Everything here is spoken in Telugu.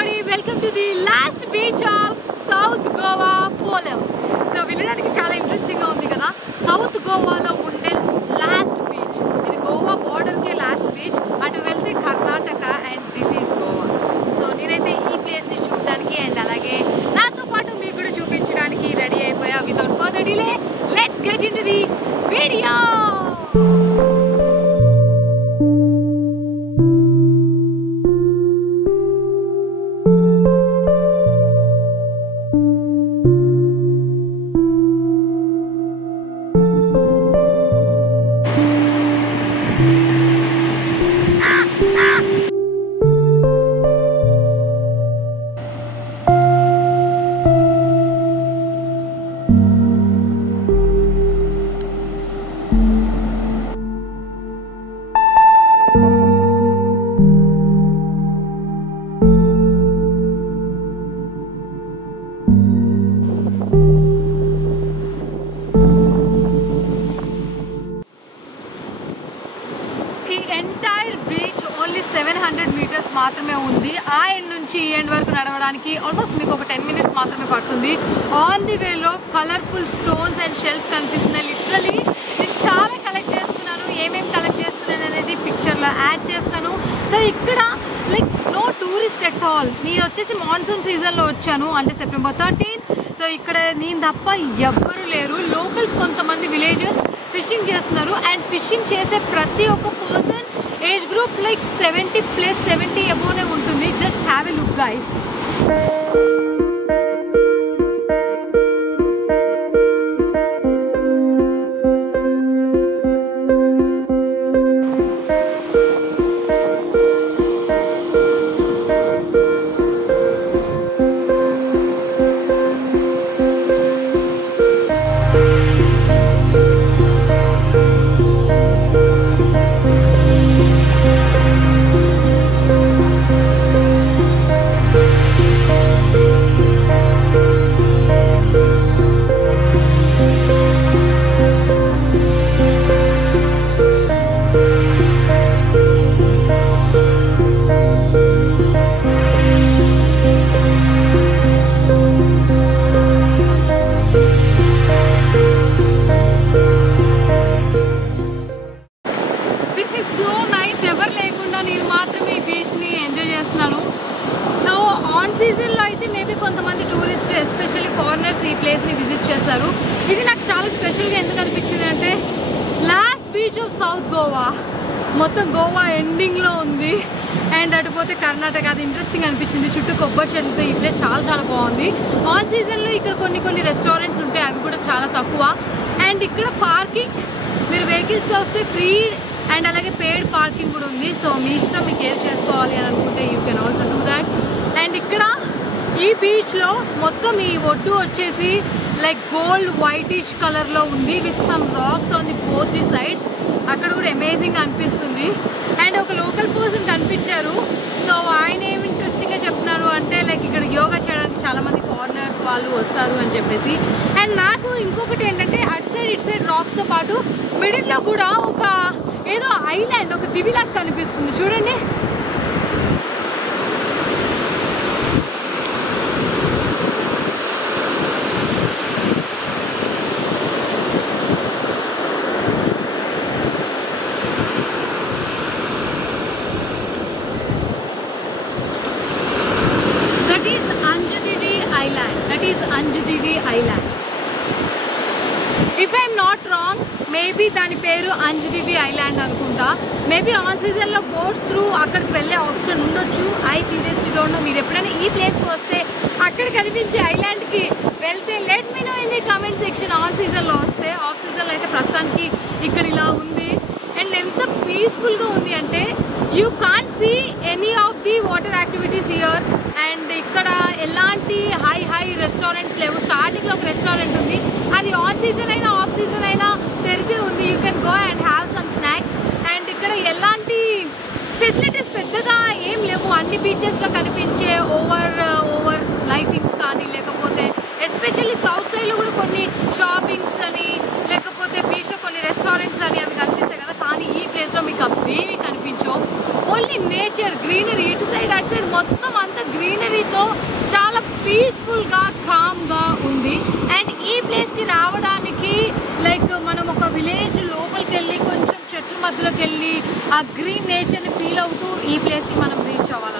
everybody, welcome to the last beach of South Goa, Polam. So వినడానికి చాలా ఇంట్రెస్టింగ్ గా ఉంది కదా. సౌత్ గోవాలో ఉండే లాస్ట్ బీచ్, ఇది గోవా బార్డర్ కే లాస్ట్ బీచ్. అటు వెళ్తే Karnataka and this is Goa. So నేనైతే ఈ ప్లేస్ ని చూడడానికి అండ్ అలాగే నాతో పాటు మీకు కూడా చూపించడానికి రెడీ అయిపోయా. Without further delay let's get into the video. Entire beach only 700 metres మాత్రమే ఉంది. ఆ ఎండ్ నుంచి ఈ ఎండ్ వరకు నడవడానికి ఆల్మోస్ట్ మీకు ఒక 10 మినిట్స్ మాత్రమే పడుతుంది. ఆన్ ది వేలో కలర్ఫుల్ స్టోన్స్ అండ్ షెల్స్ కనిపిస్తున్నాయి. లిటరలీ నేను చాలా కలెక్ట్ చేసుకున్నాను. ఏమేమి కలెక్ట్ చేసుకున్నాను అనేది పిక్చర్లో యాడ్ చేస్తాను. సో ఇక్కడ like no tourist at all. నేను వచ్చేసి మాన్సూన్ సీజన్లో వచ్చాను, అంటే September 13th. సో ఇక్కడ నేను తప్ప ఎవ్వరు లేరు. లోకల్స్ కొంతమంది విలేజెస్ ఫిషింగ్ చేస్తున్నారు. అండ్ ఫిషింగ్ చేసే ప్రతి ఒక్క పర్సన్ ఏజ్ గ్రూప్ లైక్ 70+ అబోనే ఉంటుంది. Just have a look guys. ఎవరు లేకుండా నేను మాత్రమే ఈ బీచ్ని ఎంజాయ్ చేస్తున్నాను. సో ఆన్ సీజన్లో అయితే మేబీ కొంతమంది టూరిస్టులు ఎస్పెషల్లీ ఫారినర్స్ ఈ ప్లేస్ని విజిట్ చేస్తారు. ఇది నాకు చాలా స్పెషల్గా ఎందుకు అనిపించింది అంటే last beach of south Goa, మొత్తం గోవా ఎండింగ్లో ఉంది. అండ్ అటుపోతే కర్ణాటక, అది ఇంట్రెస్టింగ్ అనిపించింది. చుట్టూ కొబ్బరి చెట్లతో ఈ ప్లేస్ చాలా చాలా బాగుంది. ఆన్ సీజన్లో ఇక్కడ కొన్ని రెస్టారెంట్స్ ఉంటాయి, అవి కూడా చాలా తక్కువ. అండ్ ఇక్కడ పార్కింగ్ మీరు వెహికల్స్తో వస్తే ఫ్రీ అండ్ అలాగే పెయిడ్ పార్కింగ్ కూడా ఉంది. సో మీ ఇష్టం, మీకు ఏది చేసుకోవాలి అని అనుకుంటే you can also do that. And ఇక్కడ ఈ బీచ్లో మొత్తం ఈ ఒడ్డు వచ్చేసి లైక్ గోల్డ్ వైటిష్ కలర్లో ఉంది with some rocks on the both the sides. అక్కడ కూడా అమేజింగ్ అనిపిస్తుంది. అండ్ ఒక లోకల్ పర్సన్ కనిపించారు. సో ఆయన ఏమి ఇంట్రెస్టింగ్గా చెప్తున్నారు అంటే లైక్ ఇక్కడ యోగా చేయడానికి చాలామంది ఫారినర్స్ వాళ్ళు వస్తారు అని చెప్పేసి. అండ్ నాకు ఇంకొకటి ఏంటంటే అటు సైడ్ రాక్స్తో పాటు మిడిల్లో కూడా ఒక ఏదో ఐలాండ్, ఒక దివిలాగా కనిపిస్తుంది చూడండి. That is Anjudivi Island. If I am not wrong, maybe దాని పేరు అంజుదివి ఐలాండ్ అనుకుంటా. మేబీ ఆన్ సీజన్లో బోట్స్ త్రూ అక్కడికి వెళ్ళే ఆప్షన్ ఉండొచ్చు. I seriously don't know. మీరు ఎప్పుడైనా ఈ ప్లేస్కి వస్తే అక్కడ కనిపించే ఐలాండ్కి వెళ్తే let me know in the comment section. On సీజన్లో వస్తే, ఆఫ్ సీజన్లో అయితే ప్రస్తుతానికి ఇక్కడ ఇలా ఉంది. అండ్ ఎంత పీస్ఫుల్గా ఉంది అంటే you can't see any of the water activities here. And ఇక్కడ ఎలాంటి హై రెస్టారెంట్స్ లేవు. స్టార్టింగ్లో ఒక రెస్టారెంట్ ఉంది, అది ఆన్ సీజన్ అయినా ఆఫ్ సీజన్ అయినా తెరిసే ఉంది. You can go and have some snacks. And ఇక్కడ ఎలాంటి ఫెసిలిటీస్ పెద్దగా ఏం లేవు. అన్ని బీచెస్లో కనిపించే ఓవర్ లైటింగ్స్ కానీ, లేకపోతే ఎస్పెషల్లీ సౌత్ సైడ్లో కూడా కొన్ని షాపింగ్స్ అని, లేకపోతే బీచ్లో కొన్ని రెస్టారెంట్స్ అని అవి కనిపిస్తాయి కదా. కానీ ఈ ప్లేస్లో మీకు అవేమి కనిపించవు. Only nature, greenery. ఇటు సైడ్ అటు సైడ్ మొత్తం అంతా గ్రీనరీతో చాలా పీస్ఫుల్గా కామ్గా ఉంది. అండ్ ఈ ప్లేస్కి రావడానికి లైక్ మనం ఒక విలేజ్ లోపలికి వెళ్ళి కొంచెం చెట్ల మధ్యలోకి వెళ్ళి ఆ గ్రీన్ నేచర్ని ఫీల్ అవుతూ ఈ ప్లేస్కి మనం రీచ్ అవ్వాలి.